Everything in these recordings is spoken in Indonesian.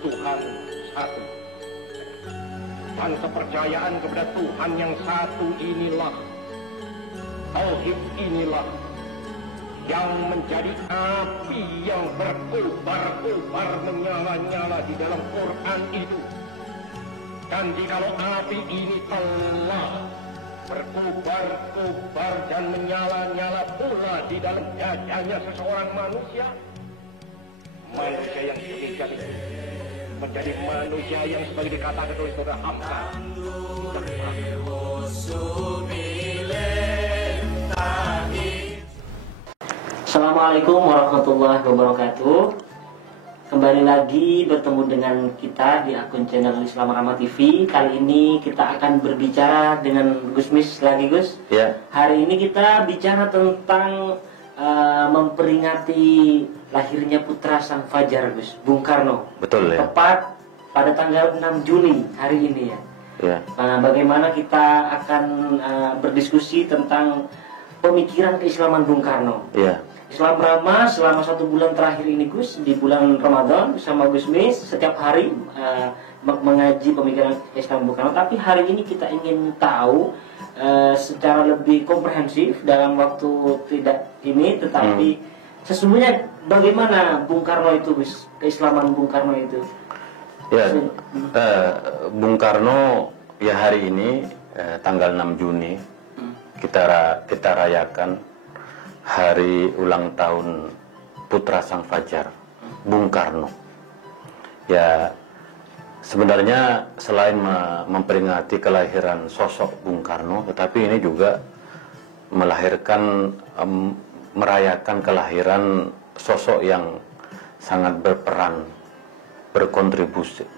Tuhan satu. Dan kepercayaan kepada Tuhan yang satu inilah, tauhid inilah, yang menjadi api yang berkobar-kobar menyala-nyala di dalam Quran itu. Dan jikalau api ini telah berkobar-kobar dan menyala-nyala pula di dalam dadanya seseorang manusia, manusia yang demikian itu menjadi manusia yang sebagai dikatakan oleh saudara Hamka Assalamualaikum warahmatullahi wabarakatuh. Kembali lagi bertemu dengan kita di akun channel Islam Ramah TV. Kali ini kita akan berbicara dengan Gus Mis lagi, Gus. Ya. Hari ini kita bicara tentang memperingati lahirnya putra sang fajar, Gus, Bung Karno. Betul ya. Tepat pada tanggal 6 Juni hari ini ya. Ya. Nah, bagaimana kita akan berdiskusi tentang pemikiran keislaman Bung Karno. Ya. Islam Ramah selama 1 bulan terakhir ini, Gus, di bulan Ramadan bersama Gus Mis setiap hari mengaji pemikiran Islam Bung Karno. Tapi hari ini kita ingin tahu secara lebih komprehensif dalam waktu tidak ini, tetapi sesungguhnya bagaimana Bung Karno itu, Gus, keislaman Bung Karno itu. Ya, Bung Karno ya hari ini tanggal 6 Juni kita rayakan hari ulang tahun putra sang fajar Bung Karno. Ya, sebenarnya selain memperingati kelahiran sosok Bung Karno, tetapi ini juga merayakan kelahiran sosok yang sangat berperan,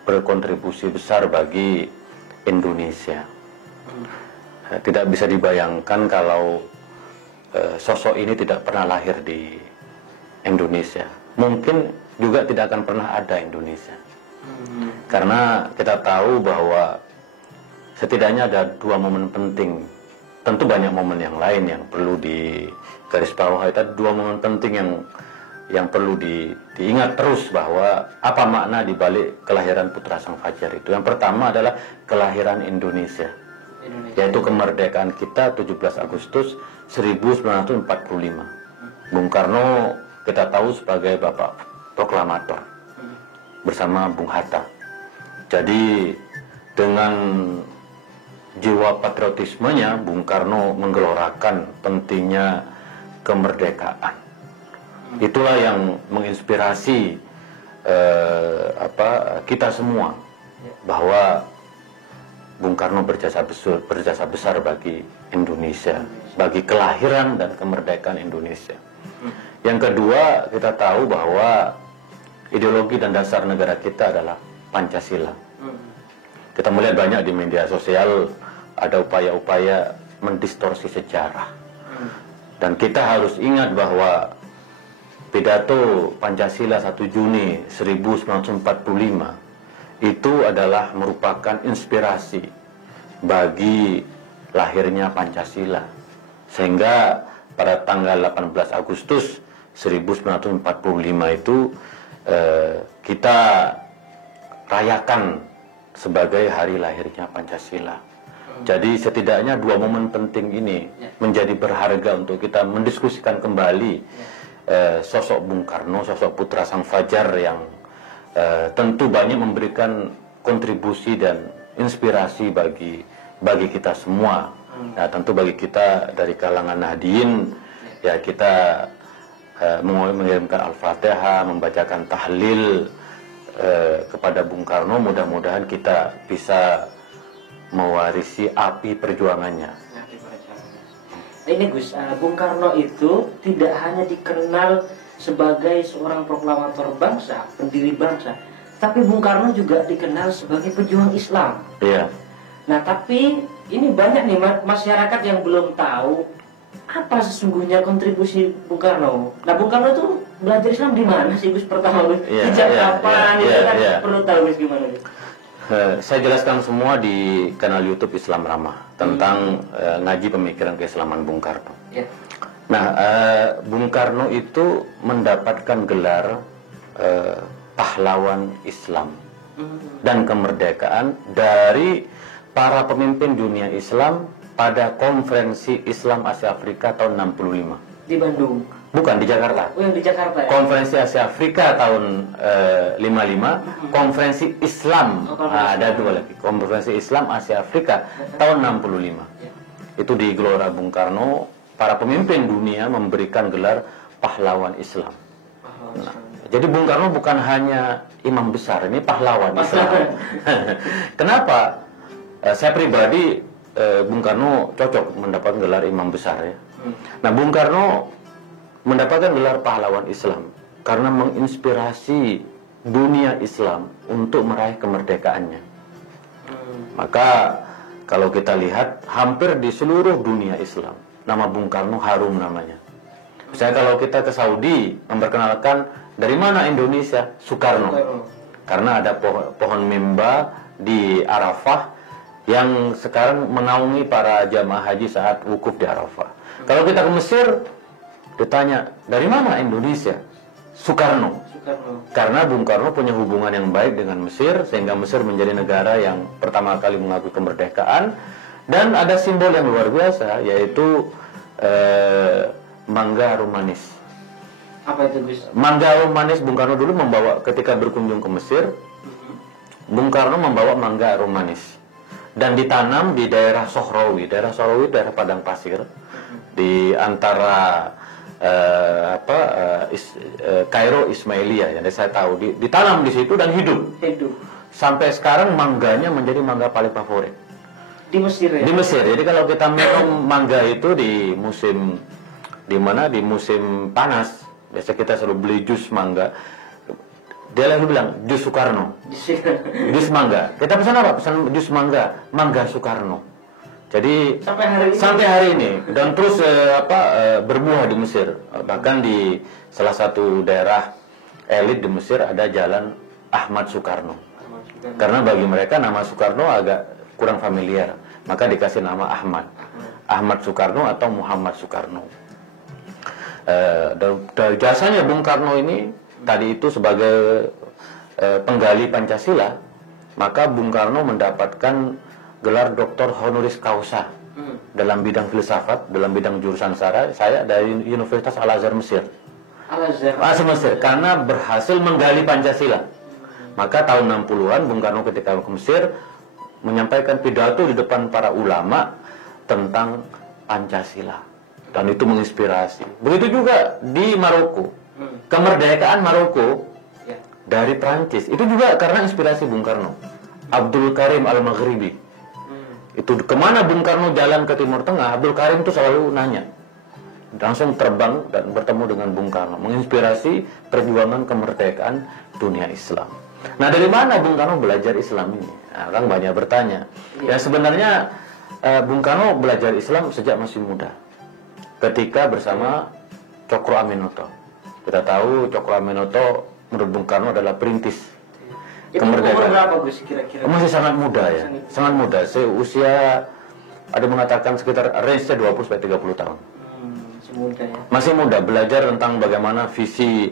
berkontribusi besar bagi Indonesia. Tidak bisa dibayangkan kalau sosok ini tidak pernah lahir di Indonesia. Mungkin juga tidak akan pernah ada Indonesia. Karena kita tahu bahwa setidaknya ada 2 momen penting. Tentu banyak momen yang lain yang perlu digarisbawahi. Ada 2 momen penting yang perlu diingat terus, bahwa apa makna dibalik kelahiran putra sang fajar itu. Yang pertama adalah kelahiran Indonesia. Yaitu kemerdekaan kita 17 Agustus 1945. Bung Karno kita tahu sebagai bapak proklamator bersama Bung Hatta. Jadi dengan jiwa patriotismenya, Bung Karno menggelorakan pentingnya kemerdekaan. Itulah yang menginspirasi kita semua, bahwa Bung Karno berjasa besar bagi Indonesia, bagi kelahiran dan kemerdekaan Indonesia. Yang kedua, kita tahu bahwa ideologi dan dasar negara kita adalah Pancasila. Kita melihat banyak di media sosial ada upaya-upaya mendistorsi sejarah. Dan kita harus ingat bahwa pidato Pancasila 1 Juni 1945 itu adalah merupakan inspirasi bagi lahirnya Pancasila. Sehingga pada tanggal 18 Agustus 1945 itu kita rayakan sebagai hari lahirnya Pancasila. Jadi setidaknya 2 momen penting ini menjadi berharga untuk kita mendiskusikan kembali sosok Bung Karno, sosok putra sang fajar yang tentu banyak memberikan kontribusi dan inspirasi bagi kita semua. Nah, tentu bagi kita dari kalangan Nahdien, ya kita mengirimkan Al-Fatihah, membacakan tahlil kepada Bung Karno. Mudah-mudahan kita bisa mewarisi api perjuangannya. Ini, Gus, Bung Karno itu tidak hanya dikenal sebagai seorang proklamator bangsa, pendiri bangsa, tapi Bung Karno juga dikenal sebagai pejuang Islam. Iya. Nah, tapi ini banyak nih masyarakat yang belum tahu apa sesungguhnya kontribusi Bung Karno. Nah, Bung Karno itu belajar Islam di mana sih, Gus, pertama, Gus? Sejak kapan? Itu kan perlu tahu, Gus, gimana, Gus? Saya jelaskan semua di kanal YouTube Islam Ramah tentang ngaji pemikiran keislaman Bung Karno. Ya. Nah, Bung Karno itu mendapatkan gelar pahlawan Islam. dan kemerdekaan dari para pemimpin dunia Islam pada Konferensi Islam Asia Afrika tahun 65. Di Bandung. Bukan, di Jakarta. Oh, yang di Jakarta ya? Konferensi Asia Afrika tahun 55, Konferensi Islam, ada dua lagi. Konferensi Islam Asia Afrika tahun 65. Itu di Gelora Bung Karno, para pemimpin dunia memberikan gelar pahlawan Islam. Nah, jadi Bung Karno bukan hanya imam besar, ini pahlawan Islam. Kenapa? Saya pribadi, Bung Karno cocok mendapat gelar imam besar ya. Nah, Bung Karno mendapatkan gelar pahlawan Islam karena menginspirasi dunia Islam untuk meraih kemerdekaannya. Maka kalau kita lihat hampir di seluruh dunia Islam nama Bung Karno harum namanya. Misalnya kalau kita ke Saudi memperkenalkan dari mana Indonesia, Soekarno. Karena ada pohon mimba di Arafah yang sekarang menaungi para jamaah haji saat wukuf di Arafah. Kalau kita ke Mesir ditanya, dari mana Indonesia? Soekarno. Karena Bung Karno punya hubungan yang baik dengan Mesir, sehingga Mesir menjadi negara yang pertama kali mengakui kemerdekaan. Dan ada simbol yang luar biasa, yaitu mangga harum manis. Apa itu, Gus? Mangga harum manis Bung Karno dulu membawa ketika berkunjung ke Mesir. Bung Karno membawa mangga harum manis dan ditanam di daerah Sohrawi. Daerah Sohrawi, daerah padang pasir di antara Kairo Ismailia yang saya tahu, ditanam di situ dan hidup. Sampai sekarang mangganya menjadi mangga paling favorit di Mesir ya? Di Mesir. Jadi kalau kita minum mangga itu di musim di musim panas, biasa kita selalu beli jus mangga. Dia lalu bilang jus Soekarno, jus mangga. Kita pesan apa? Pesan jus mangga, mangga Soekarno. Jadi sampai hari ini dan terus berbuah di Mesir. Bahkan di salah satu daerah elit di Mesir ada jalan Ahmad Soekarno. Karena bagi mereka nama Soekarno agak kurang familiar, maka dikasih nama Ahmad. Ahmad Soekarno atau Muhammad Soekarno. Dari jasanya Bung Karno ini tadi itu sebagai penggali Pancasila, maka Bung Karno mendapatkan gelar Doktor Honoris Causa dalam bidang filsafat, dalam bidang jurusan saya dari Universitas Al-Azhar Mesir. Al-Azhar Mesir, karena berhasil menggali Pancasila. Maka tahun 60-an Bung Karno ketika ke Mesir menyampaikan pidato di depan para ulama tentang Pancasila. Dan itu menginspirasi. Begitu juga di Maroko. Kemerdekaan Maroko dari Prancis itu juga karena inspirasi Bung Karno. Abdul Karim Al-Maghribi. Itu kemana Bung Karno jalan ke Timur Tengah, Abdul Karim itu selalu nanya. Langsung terbang dan bertemu dengan Bung Karno, menginspirasi perjuangan kemerdekaan dunia Islam. Nah, dari mana Bung Karno belajar Islam ini? Nah, orang banyak bertanya. Ya sebenarnya Bung Karno belajar Islam sejak masih muda. Ketika bersama Cokro Aminoto. Kita tahu Cokro Aminoto menurut Bung Karno adalah perintis kemerdekaan. Umur berapa, Gus, kira-kira? Masih sangat muda ya. Sangat muda. Seusia ada mengatakan sekitar range-nya 20-30 tahun. Masih muda ya. Masih muda, belajar tentang bagaimana visi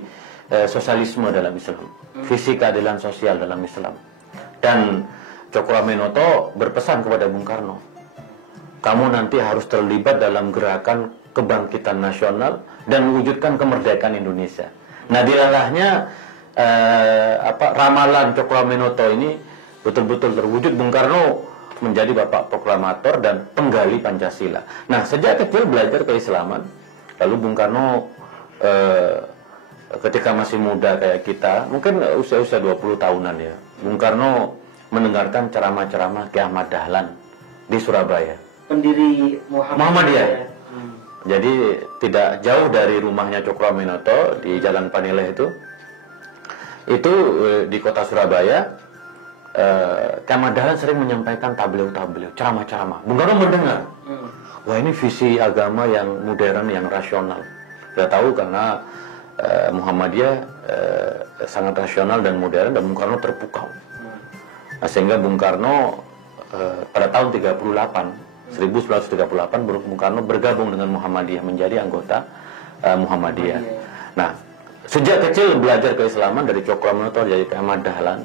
sosialisme dalam Islam, visi keadilan sosial dalam Islam. Dan Cokro Aminoto berpesan kepada Bung Karno, kamu nanti harus terlibat dalam gerakan kebangkitan nasional dan mewujudkan kemerdekaan Indonesia. Nah, dilalahnya ramalan Cokro Aminoto ini betul-betul terwujud. Bung Karno menjadi bapak proklamator dan penggali Pancasila. Nah, sejak kecil belajar keislaman. Lalu Bung Karno ketika masih muda kayak kita, mungkin usia-usia 20 tahunan ya, Bung Karno mendengarkan ceramah-ceramah Ki Ahmad Dahlan di Surabaya. Pendiri Muhammadiyah. Jadi tidak jauh dari rumahnya Cokro Aminoto di Jalan Panileh itu di kota Surabaya. Ki Ahmad Dahlan sering menyampaikan tabligh-tabligh, ceramah-ceramah. Bung Karno mendengar, wah ini visi agama yang modern, yang rasional. Kita tahu karena Muhammadiyah sangat rasional dan modern, dan Bung Karno terpukau. Nah, sehingga Bung Karno pada tahun 1938 Bung Karno bergabung dengan Muhammadiyah menjadi anggota Muhammadiyah. Nah, sejak kecil belajar keislaman dari Cokro Aminoto, dari Ki Ahmad Dahlan.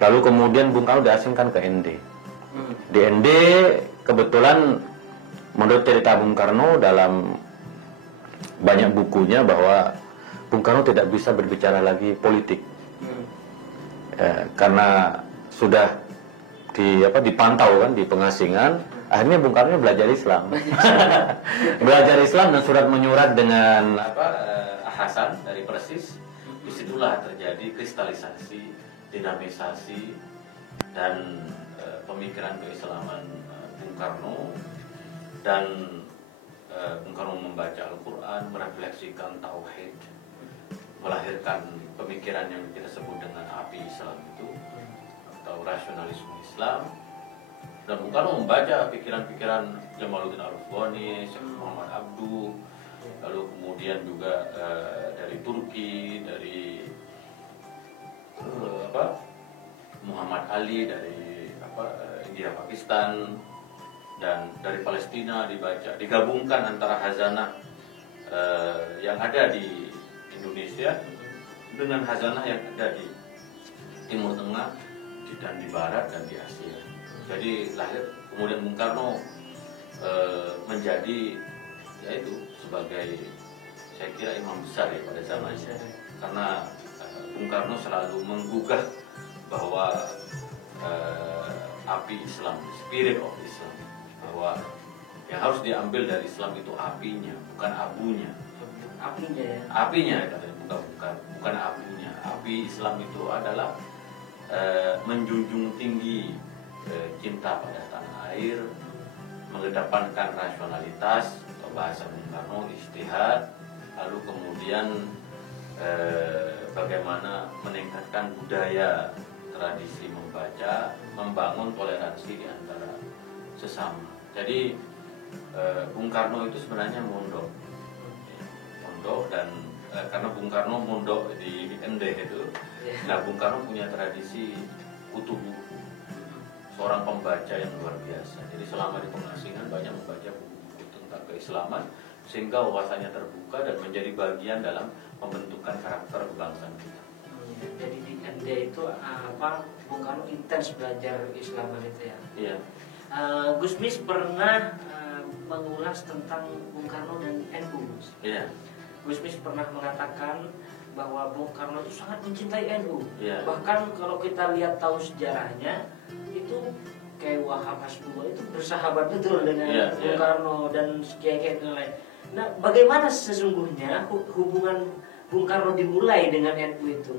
Lalu kemudian Bung Karno diasingkan ke ND. Di ND kebetulan menurut cerita Bung Karno dalam banyak bukunya bahwa Bung Karno tidak bisa berbicara lagi politik. Karena sudah dipantau kan di pengasingan, akhirnya Bung Karno belajar Islam. Belajar Islam dan surat menyurat dengan Hasan dari Persis. Disitulah terjadi kristalisasi, dinamisasi dan pemikiran keislaman Bung Karno, dan Bung Karno membaca Al-Quran, merefleksikan tauhid, melahirkan pemikiran yang kita sebut dengan api Islam itu atau rasionalisme Islam. Dan Bung Karno membaca pikiran-pikiran Jamaluddin Al-Afghani, Syekh Muhammad Abduh, lalu kemudian juga dari Turki, dari Muhammad Ali, dari India Pakistan, dan dari Palestina dibaca, digabungkan antara khazanah yang ada di Indonesia dengan khazanah yang ada di Timur Tengah dan di Barat dan di Asia. Jadi lahir kemudian Bung Karno menjadi yaitu sebagai, saya kira, imam besar ya pada zamannya, karena Bung Karno selalu menggugah bahwa api Islam, spirit of Islam, bahwa yang harus diambil dari Islam itu apinya, bukan abunya. Apinya ya. Apinya katanya, bukan abunya. Api Islam itu adalah menjunjung tinggi cinta pada tanah air, mengedepankan rasionalitas atau bahasa Bung Karno ijtihad, lalu kemudian bagaimana meningkatkan budaya tradisi membaca, membangun toleransi di antara sesama. Jadi Bung Karno itu sebenarnya mondok dan karena Bung Karno mondok di ND itu, nah Bung Karno punya tradisi kutu buku, seorang pembaca yang luar biasa. Jadi selama di pengasingan banyak membaca buku-buku tentang keislaman sehingga wawasannya terbuka dan menjadi bagian dalam pembentukan karakter kebangsaan kita. Jadi di ND itu Bung Karno intens belajar Islaman itu ya. Iya. Gus Mis pernah mengulas tentang Bung Karno dan NU. Iya. Gus Mis pernah mengatakan bahwa Bung Karno itu sangat mencintai NU. Iya. Bahkan kalau kita lihat tahu sejarahnya, itu kayak Wahab Hasbullah itu bersahabat betul dengan Bung Karno dan kiai-kiai lain. Nah, bagaimana sesungguhnya hubungan Bung Karno dimulai dengan NU itu?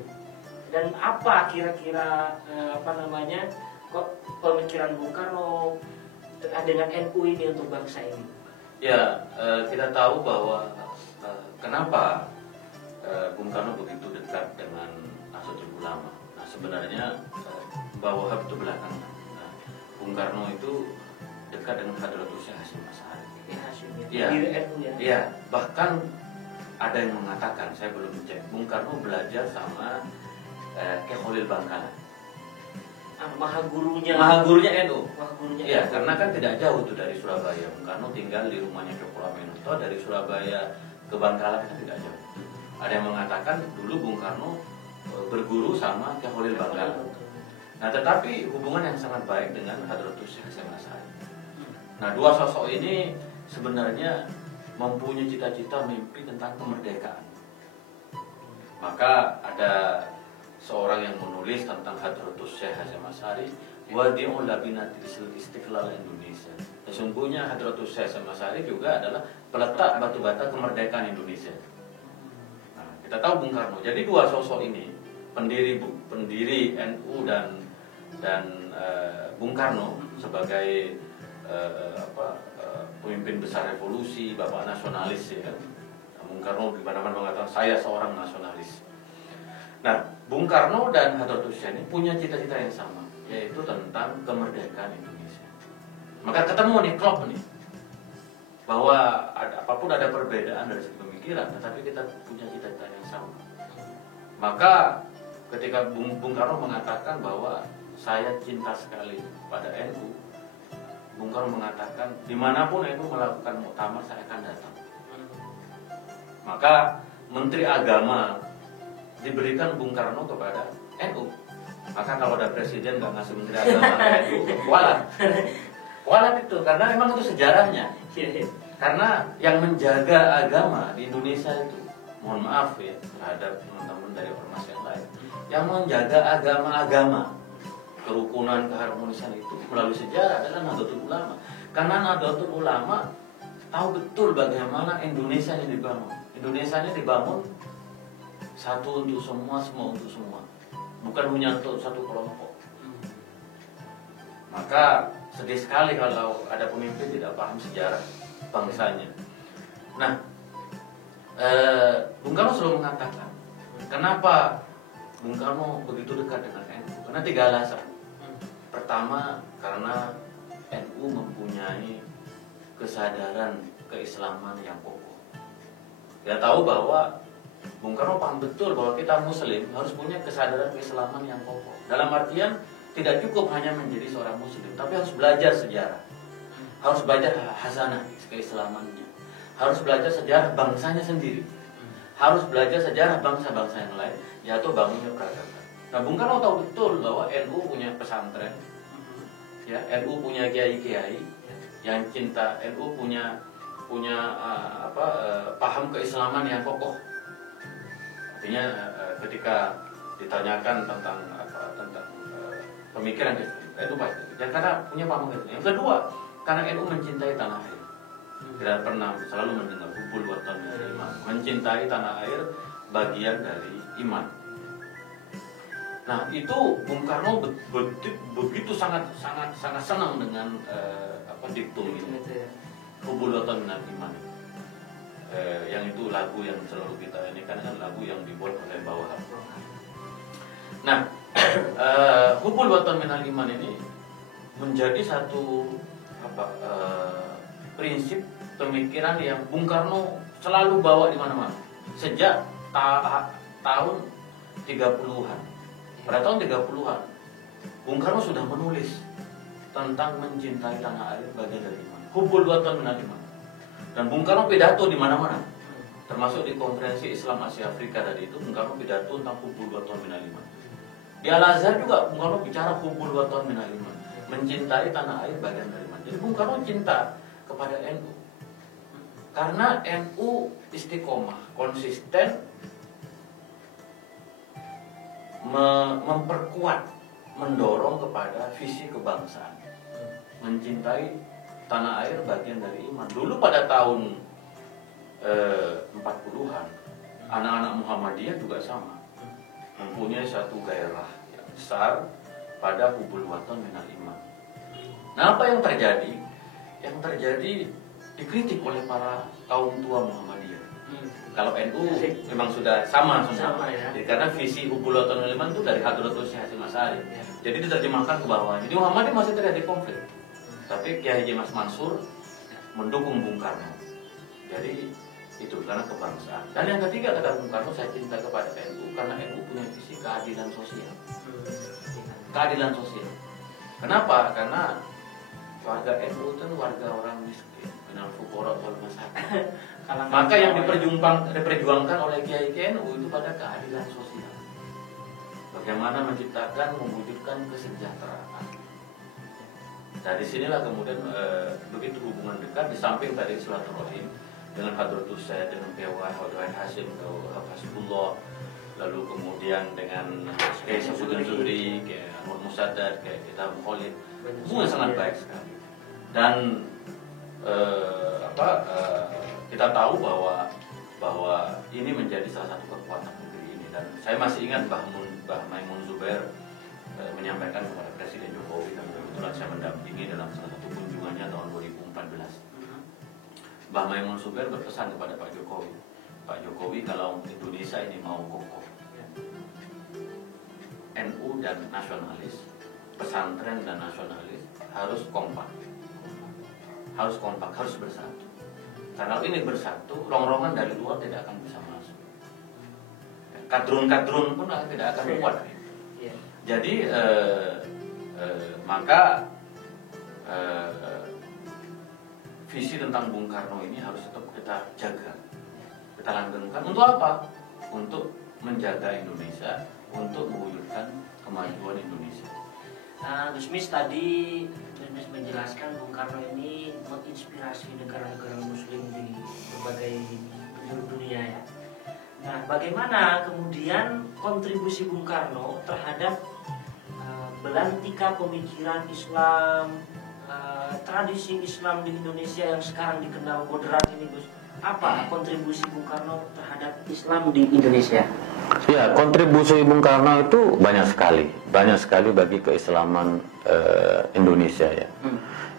Dan apa kira-kira kok pemikiran Bung Karno dengan NU ini untuk bangsa ini? Ya, kita tahu bahwa kenapa Bung Karno begitu dekat dengan Nahdlatul Ulama. Nah, sebenarnya Mbah Wahab itu belakangan. Nah, Bung Karno itu dekat dengan Hadratus Syekh Hasyim Asy'ari. Iya. Iya, bahkan ada yang mengatakan, saya belum cek, Bung Karno belajar sama Kyai Khalil Bangkalan. Maha gurunya NU. Iya, karena kan tidak jauh tuh dari Surabaya. Bung Karno tinggal di rumahnya Cokro Aminoto, dari Surabaya ke Bangkalan kan tidak jauh. Ada yang mengatakan dulu Bung Karno berguru sama Kyai Khalil Bangkalan. Nah, tetapi hubungan yang sangat baik dengan Hadratus Syekh Hasyim Asy'ari. Nah, dua sosok ini sebenarnya mempunyai cita-cita mimpi tentang kemerdekaan. Maka ada seorang yang menulis tentang Hadratus Syekh Hasyim Asy'ari, Wadi'ul Labinatil Istiqlal Indonesia. Sesungguhnya Hadratus Syekh Hasyim Asy'ari juga adalah peletak batu bata kemerdekaan Indonesia. Nah, kita tahu Bung Karno. Jadi dua sosok ini, pendiri NU dan Bung Karno sebagai pemimpin besar revolusi, bapak nasionalis ya. Bung Karno di mana-mana mengatakan saya seorang nasionalis. Nah, Bung Karno dan Hadratus Syekh ini punya cita-cita yang sama, yaitu tentang kemerdekaan Indonesia. Maka ketemu nih, klop nih, bahwa apapun ada perbedaan dari segi pemikiran, tetapi kita punya cita-cita yang sama. Maka ketika Bung Karno mengatakan bahwa saya cinta sekali pada NU, Bung Karno mengatakan dimanapun NU melakukan muktamar saya akan datang. Maka Menteri Agama diberikan Bung Karno kepada NU. Maka kalau ada presiden nggak ngasih menteri agama itu kualat itu, karena memang itu sejarahnya. Karena yang menjaga agama di Indonesia itu, mohon maaf ya terhadap teman-teman dari ormas yang lain, yang menjaga agama-agama, kerukunan, keharmonisan itu melalui sejarah adalah Nahdlatul Ulama. Karena Nahdlatul Ulama tahu betul bagaimana Indonesia ini dibangun. Indonesia ini dibangun satu untuk semua, semua untuk semua, bukan hanya untuk satu kelompok. Maka sedih sekali kalau ada pemimpin tidak paham sejarah bangsanya. Nah, Bung Karno selalu mengatakan, kenapa Bung Karno begitu dekat dengan NU? Karena 3 alasan. Pertama, karena NU mempunyai kesadaran keislaman yang kokoh. Kita tahu bahwa Bung Karno paham betul bahwa kita Muslim harus punya kesadaran keislaman yang kokoh. Dalam artian tidak cukup hanya menjadi seorang Muslim, tapi harus belajar sejarah, harus belajar hasanah keislamannya, harus belajar sejarah bangsanya sendiri, harus belajar sejarah bangsa-bangsa yang lain, yaitu bangunnya peradaban. Nah, Bung Karno tahu betul bahwa NU punya pesantren, ya, NU punya kiai-kiai yang cinta, NU punya paham keislaman yang kokoh. Artinya ketika ditanyakan tentang pemikiran NU pasti. Dan karena punya paham itu. Yang kedua, karena NU mencintai tanah air. Tidak pernah selalu mendengar hubul watan minal iman. Mencintai tanah air bagian dari iman. Nah, itu Bung Karno begitu sangat senang dengan diktum ini. Hubul watan minal iman. Yang itu lagu yang selalu kita ini kan lagu yang dibuat oleh bawah. Nah, hubul watan minal iman ini menjadi satu prinsip pemikiran yang Bung Karno selalu bawa di mana-mana sejak tahun 30-an. Pada tahun 30-an Bung Karno sudah menulis tentang mencintai tanah air bagian dari iman. Hubul watan minal iman. Dan Bung Karno pidato di mana-mana, termasuk di konferensi Islam Asia Afrika tadi itu Bung Karno pidato tentang hubul watan minal iman. Di Al-Azhar juga Bung Karno bicara hubul watan minal iman, mencintai tanah air bagian dari iman. Jadi Bung Karno cinta kepada NU karena NU istiqomah, konsisten, memperkuat, mendorong kepada visi kebangsaan, mencintai tanah air bagian dari iman. Dulu pada tahun 40-an anak-anak Muhammadiyah juga sama, mempunyai satu gairah yang besar pada hubul watan minal iman. Nah, apa yang terjadi? Yang terjadi dikritik oleh para kaum tua Muhammadiyah. Kalau NU memang sudah sama semua. Ya. Jadi, karena visi hubul watan minal iman itu dari Hadratus Syekh Hasyim Asy'ari. Ya. Jadi diterjemahkan ke bawah. Jadi Muhammadiyah masih terjadi konflik. Tapi Kiai Haji Mas Mansur mendukung Bung Karno. Jadi itu karena kebangsaan. Dan yang ketiga kata Bung Karno, saya cinta kepada NU karena NU punya visi keadilan sosial. Keadilan sosial. Kenapa? Karena warga NU itu warga orang miskin, minal fuqara wal masakin. Maka yang diperjuangkan oleh Kiai NU itu pada keadilan sosial. Bagaimana menciptakan, mewujudkan kesejahteraan. Dari sinilah kemudian begitu hubungan dekat, di samping tadi silaturahim dengan Hadratus Syekh, dengan P.W. Hasyim Hasbullah, lalu kemudian dengan Kiai Safuddin Zuhri, kayak Anwar Musaddad, kayak kita Khalid, semua sangat baik sekali. Dan kita tahu bahwa ini menjadi salah satu kekuatan negeri ini. Dan saya masih ingat Mbah Maimun Zubair menyampaikan kepada Presiden Jokowi, dan kebetulan saya mendampingi dalam salah satu kunjungannya tahun 2014. Mbah Maimun Zubair berpesan kepada Pak Jokowi, kalau Indonesia ini mau kokoh, NU dan nasionalis, pesantren dan nasionalis harus kompak, harus bersatu. Karena ini bersatu, rongrongan dari luar tidak akan bisa masuk. Kadrun-kadrun pun tidak akan kuat. Jadi maka visi tentang Bung Karno ini harus tetap kita jaga, kita langgengkan. Untuk apa? Untuk menjaga Indonesia untuk mewujudkan kemajuan Indonesia. Gus Mis tadi menjelaskan Bung Karno ini menginspirasi negara-negara Muslim di berbagai penjuru dunia ya. Nah, bagaimana kemudian kontribusi Bung Karno terhadap belantika pemikiran Islam, tradisi Islam di Indonesia yang sekarang dikenal moderat ini, Gus? Apa kontribusi Bung Karno terhadap Islam di Indonesia? Ya, kontribusi Bung Karno itu banyak sekali bagi keislaman Indonesia ya.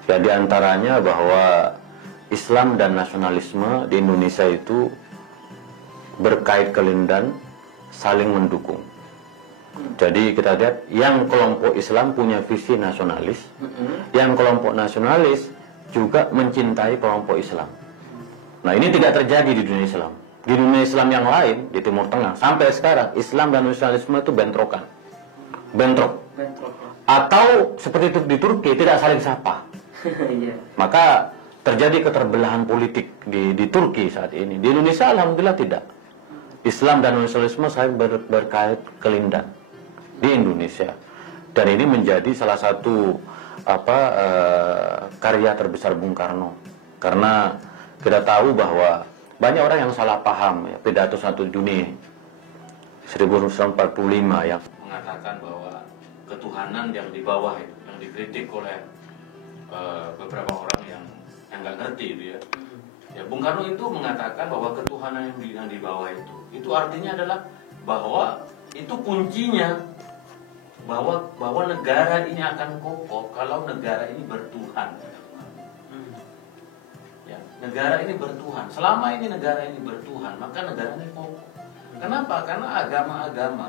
Ya, diantaranya bahwa Islam dan nasionalisme di Indonesia itu berkait kelindan, saling mendukung. Jadi kita lihat yang kelompok Islam punya visi nasionalis, yang kelompok nasionalis juga mencintai kelompok Islam. Nah, ini tidak terjadi di dunia Islam. Di dunia Islam yang lain, di Timur Tengah, sampai sekarang Islam dan nasionalisme itu bentrok. Atau seperti itu di Turki, tidak saling sapa. Maka terjadi keterbelahan politik di Turki saat ini. Di Indonesia alhamdulillah tidak. Islam dan nasionalisme saling berkait kelindan di Indonesia. Dan ini menjadi salah satu karya terbesar Bung Karno. Karena kita tahu bahwa banyak orang yang salah paham ya, pidato 1 Juni 1945 yang Mengatakan bahwa ketuhanan yang di bawah itu, yang dikritik oleh beberapa orang yang nggak ngerti itu ya. Ya, Bung Karno itu mengatakan bahwa ketuhanan yang di bawah itu artinya adalah bahwa itu kuncinya bahwa negara ini akan kokoh kalau negara ini bertuhan. Ya, negara ini bertuhan. Selama ini negara ini bertuhan, maka negara ini kokoh. Kenapa? Karena agama-agama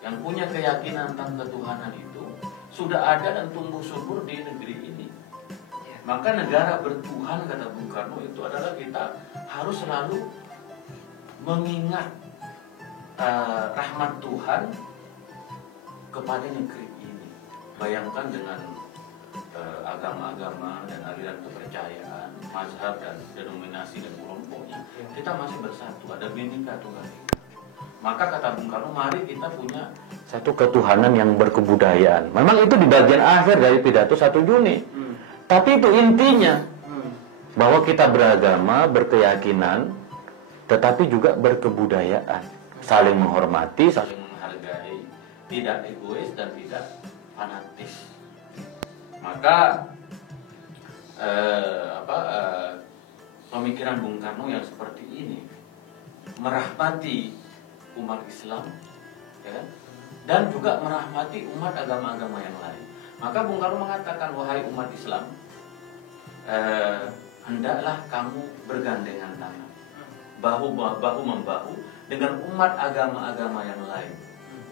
yang punya keyakinan tentang ketuhanan itu sudah ada dan tumbuh subur di negeri ini. Maka negara bertuhan, kata Bung Karno, itu adalah kita harus selalu mengingat rahmat Tuhan kepada negeri ini. Bayangkan dengan agama-agama dan aliran kepercayaan, mazhab dan denominasi dan kelompoknya, kita masih bersatu, ada Bhinneka Tunggal Ika. Maka kata Bung Karno, mari kita punya satu ketuhanan yang berkebudayaan. Memang itu di bagian akhir dari pidato 1 Juni. Tapi itu intinya, bahwa kita beragama, berkeyakinan, tetapi juga berkebudayaan, saling menghormati, saling menghargai, tidak egois dan tidak fanatis. Maka pemikiran Bung Karno yang seperti ini merahmati umat Islam, ya kan? Dan juga merahmati umat agama-agama yang lain. Maka Bung Karno mengatakan, wahai umat Islam, hendaklah kamu bergandengan tangan, bahu membahu dengan umat agama-agama yang lain,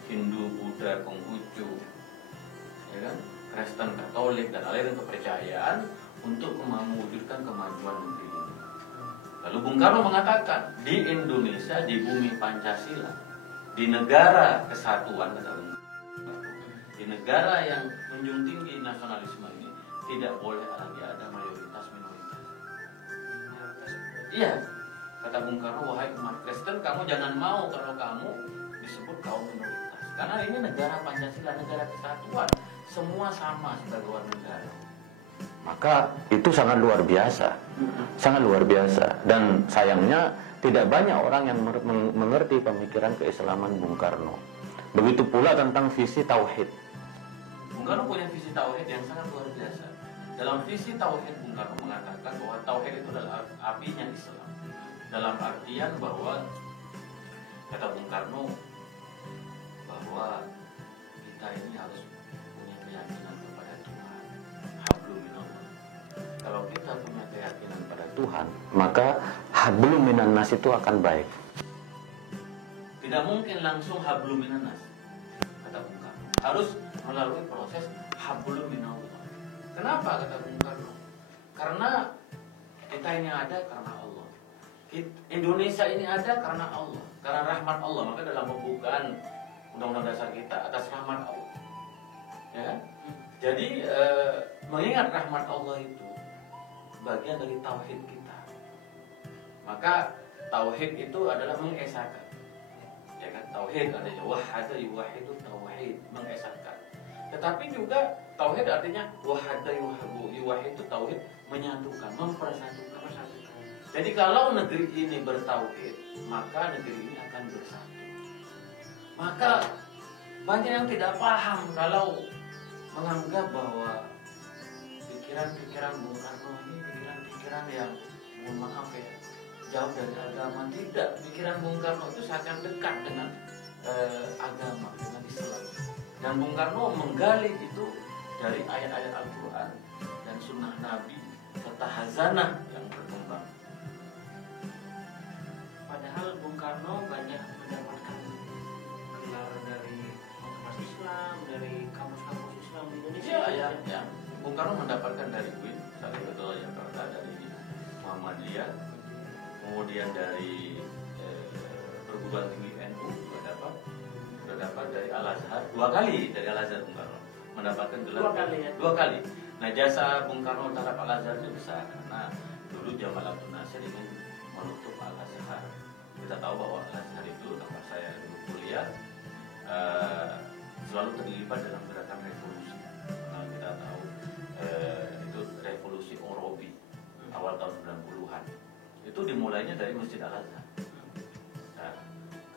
Hindu, Buddha, Konghucu, ya kan, Kristen, Katolik dan aliran kepercayaan untuk mewujudkan kemajuan negeri ini. Lalu Bung Karno mengatakan, di Indonesia, di bumi Pancasila, di negara kesatuan, kata Bung Karno, di negara yang menjunjung tinggi nasionalisme ini, tidak boleh lagi ada mayoritas minoritas. Iya, kata Bung Karno, wahai umat Kristen, kamu jangan mau kalau kamu disebut kaum minoritas. Karena ini negara Pancasila, negara kesatuan, semua sama sebagai warga negara. Maka itu sangat luar biasa, sangat luar biasa. Dan sayangnya tidak banyak orang yang mengerti pemikiran keislaman Bung Karno. Begitu pula tentang visi tauhid. Bung Karno punya visi tauhid yang sangat luar biasa. Dalam visi tauhid, Bung Karno mengatakan bahwa tauhid itu adalah apinya Islam. Dalam artian bahwa, kata Bung Karno, bahwa kita ini harus punya keyakinan kepada Tuhan. Hablum minallah. Kalau kita punya keyakinan pada Tuhan, maka hablum minan nas itu akan baik. Tidak mungkin langsung hablum minan nas, kata Bung Karno. Harus melalui proses hablum minallah. Kenapa, kata Bung Karno? Karena kita ini ada karena Allah. Indonesia ini ada karena Allah, karena rahmat Allah. Maka dalam pembukaan Undang-Undang Dasar kita atas rahmat Allah, ya kan? Jadi mengingat rahmat Allah itu bagian dari tauhid kita. Maka tauhid itu adalah mengesakan, ya kan? tauhid artinya wahada yuwahidu tauhid, mengesahkan. Tetapi juga tauhid artinya wahada yuwahidu tauhid, menyatukan, mempersatukan. Jadi kalau negeri ini bertauhid, maka negeri ini akan bersatu. Maka banyak yang tidak paham kalau menganggap bahwa pikiran-pikiran Bung Karno ini pikiran-pikiran yang mohon maaf ya, jauh dari agama. Tidak, pikiran Bung Karno itu sangat dekat dengan agama, dengan Islam. Dan Bung Karno menggali itu dari ayat-ayat Al-Quran dan sunnah Nabi serta hazanah yang berkembang. Padahal Bung Karno banyak mendapatkan gelar dari Fakultas Islam, dari kampus-kampus Islam di Indonesia. Ya. Bung Karno mendapatkan dari UIN, dari Betul Jakarta, dari Muhammadiyah, kemudian dari perguruan tinggi NU sudah dapat dari Al Azhar 2 kali, dari Al Azhar Bung Karno mendapatkan gelar 2 kali ya. 2 kali. Nah, jasa Bung Karno terhadap Al Azhar itu besar karena dulu Jamal Abdul Nasir ingin menutup Al Azhar. Kita tahu bahwa Al Azhar itu tempat saya dulu kuliah selalu terlibat dalam gerakan revolusi. Nah, kita tahu itu revolusi Orobi awal tahun 90-an. Itu dimulainya dari Masjid Al Azhar. Nah,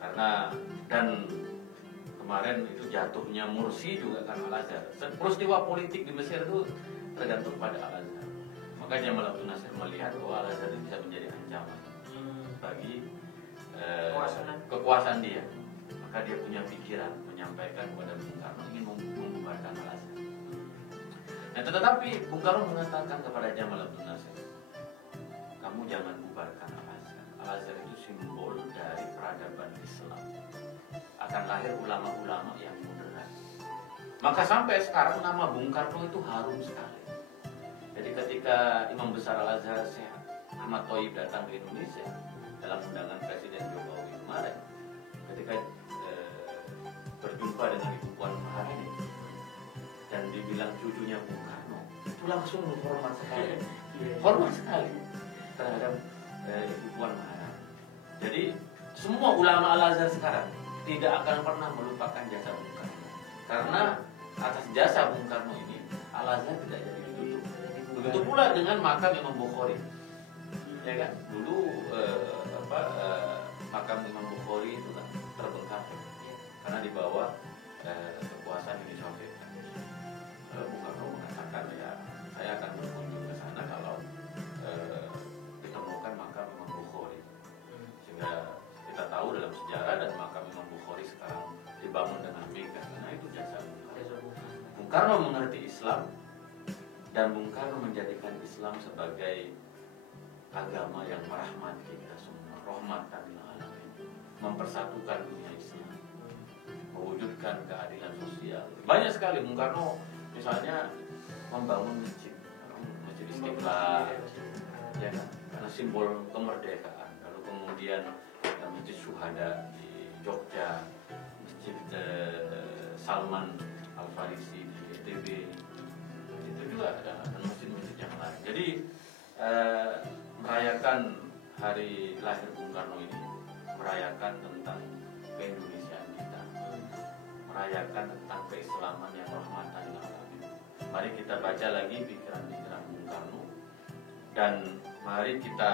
karena dan kemarin itu jatuhnya Mursi juga karena Al Azhar. Peristiwa politik di Mesir itu tergantung pada Al Azhar. Maka Jamal Abdul Nasir melihat bahwa Al Azhar itu bisa menjadi ancaman bagi kekuasaan dia. Maka dia punya pikiran menyampaikan kepada Bung Karno ingin membubarkan Al Azhar. Nah, tetapi Bung Karno mengatakan kepada Jamal Abdul Nasir, kamu jangan bubarkan Al Azhar. Al Azhar itu simbol dari peradaban Islam. Akan lahir ulama-ulama yang moderat. Maka sampai sekarang nama Bung Karno itu harum sekali. Jadi ketika Imam Besar Al Azhar Syekh Ahmad Thoyyib datang ke Indonesia dalam undangan Presiden Jokowi kemarin, ketika berjumpa dengan Ibu Puan Maharani dan dibilang cucunya Bung Karno, itu langsung hormat sekali, terhadap Ibu Puan Maharani. Jadi semua ulama Al Azhar sekarang tidak akan pernah melupakan jasa Bung Karno, karena atas jasa Bung Karno ini Al Azhar tidak jadi ditutup. Begitu pula dengan makam Imam Bukhari, ya kan? Dulu makam Imam Bukhari itu kan terbengkalai karena di bawah kekuasaan Uni Soviet. Bung Karno mengatakan ya saya akan berkunjung ke sana kalau ditemukan makam Imam Bukhari, sehingga kita tahu dalam sejarah dan makam Imam Bukhari sekarang dibangun dengan megah karena itu jasa Bung Karno. Bung Karno mengerti Islam dan Bung Karno menjadikan Islam sebagai agama yang merahmati kita semua, rahmatan lil alamin, mempersatukan dunia Islam, mewujudkan keadilan sosial. Banyak sekali Bung Karno misalnya membangun masjid Istiqlal, ya kan? Karena simbol kemerdekaan. Lalu kemudian Masjid Syuhada di Jogja, Masjid Salman Al Farisi di NTB, itu juga ada, dan masjid-masjid yang lain. Jadi merayakan hari lahir Bung Karno ini merayakan tentang keindonesiaan kita, merayakan tentang keislaman yang rahmatan lil alamin. Mari kita baca lagi pikiran-pikiran Bung Karno dan mari kita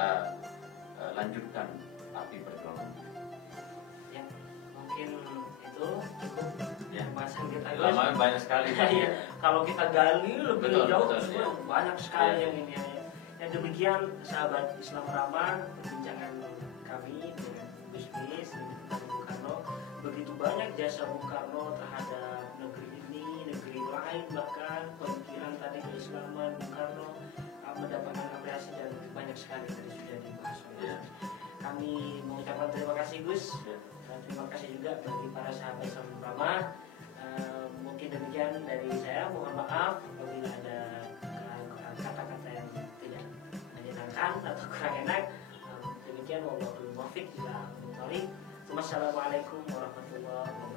lanjutkan api perjuangan. Ya, mungkin itu cukup Ya. pembahasan kita. Lama banyak sekali. Iya, kalau kita gali lebih jauh betul, ya. banyak sekali Ya. yang ini ya. Ya demikian sahabat Islam Ramah, perbincangan kami dengan Gus Mis tentang Bung Karno. Begitu banyak jasa Bung Karno terhadap negeri ini, negeri lain, bahkan pemikiran tadi keislaman Bung Karno mendapatkan apresiasi dan banyak sekali tadi sudah dibahas oleh Ya. kami mengucapkan terima kasih Gus. Ya. Dan terima kasih juga bagi para sahabat Islam Ramah. Mungkin demikian dari saya. Mohon maaf apabila ada kata-kata yang tidak menyenangkan atau kurang enak. Demikian wallahul muwaffiq ila aqwamit thoriq. Wassalamualaikum warahmatullahi wabarakatuh.